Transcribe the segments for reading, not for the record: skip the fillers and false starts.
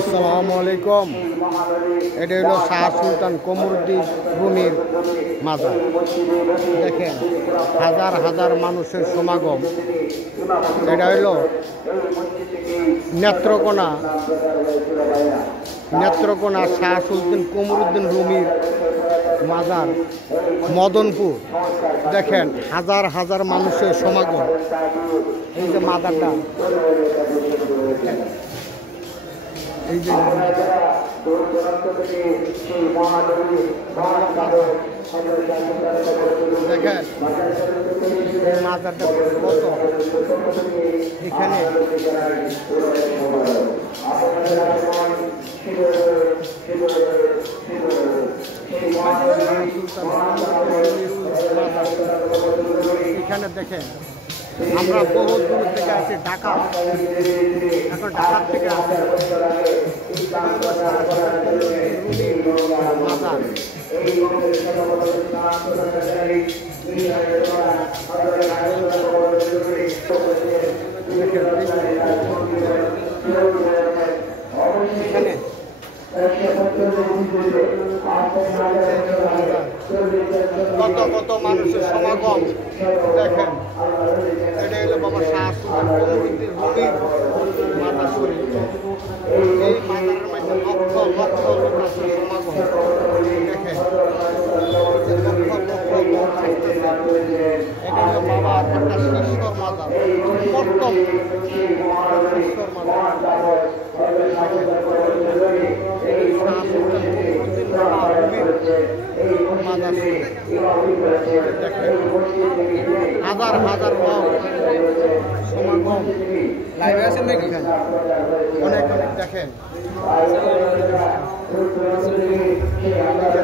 আসসালামু আলাইকুম। এটা হলো শাহ সুলতান কমরুদ্দিন রুমির মাজার। দেখেন হাজার হাজার মানুষের সমাগম। এটা হলো নেত্রকোনা শাহ সুলতান কমরুদ্দিন রুমির মাজার, মদনপুর। দেখেন হাজার হাজার মানুষের সমাগম। এই যে মাজারটা, এই যে দেখেন মাজারটা কত, এখানে এখানে দেখেন আমরা বহু দূর থেকে আছি, ঢাকা, এখন ঢাকার থেকে আসি মাজার। এখানে কত কত মানুষের সমাগম। দেখেন এটা হলো বাবা শাহ সুলতান কমরুদ্দিন রুমির মাজার শরীফ। এই মাজারের মধ্যে লক্ষ লক্ষ লোক আছে সমাগম। দেখেন লক্ষ লক্ষ লোক আসতেছে। এটা হলো বাবার একটা শিষ্যর মাজার, প্রথম শিষ্যর মাজার। হাজার হাজার লোক সমাগম। লাইভে আছেন নাকি? অনেক অনেক দেখেন,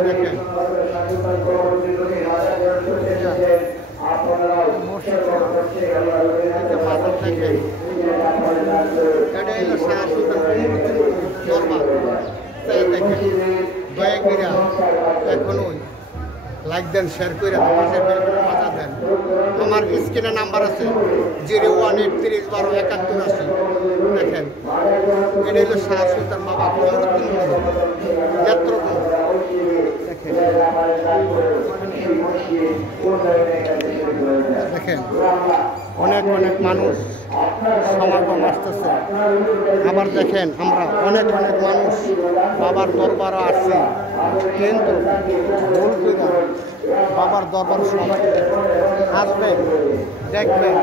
দেখেন মাজার দেখেন। এটা হলো শাহ সুলতান কমরুদ্দিন দরবার। তাই দেখেন দয়া করে এখনই লাইক দেন, শেয়ার করে পাশে বেল করে বাজা দেন। আমার স্ক্রিনে নাম্বার আছে 0130127180। দেখেন এটা হলো শাহ সুলতান বাবা কমরুদ্দিন নেত্রকোনা। দেখেন দেখেন অনেক অনেক মানুষ সমাগম আসতেছে। আবার দেখেন আমরা অনেক অনেক মানুষ বাবার দরবারও আসছি, কিন্তু ভুল করে বাবার দরবার সবাই আসবেন, দেখবেন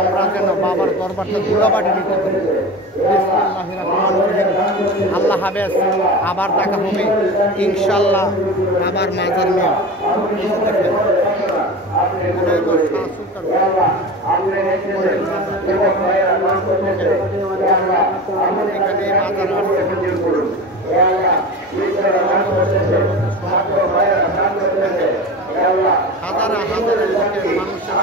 আমরা যেন বাবার দরবারটা ধুলাবাটি নিতে পারি। আল্লাহ হাফেজ, আবার দেখা হবে ইনশাল্লাহ আবার মাজার নিয়ে। দেখেন এখানে মাজার হাজার হাজার মানুষের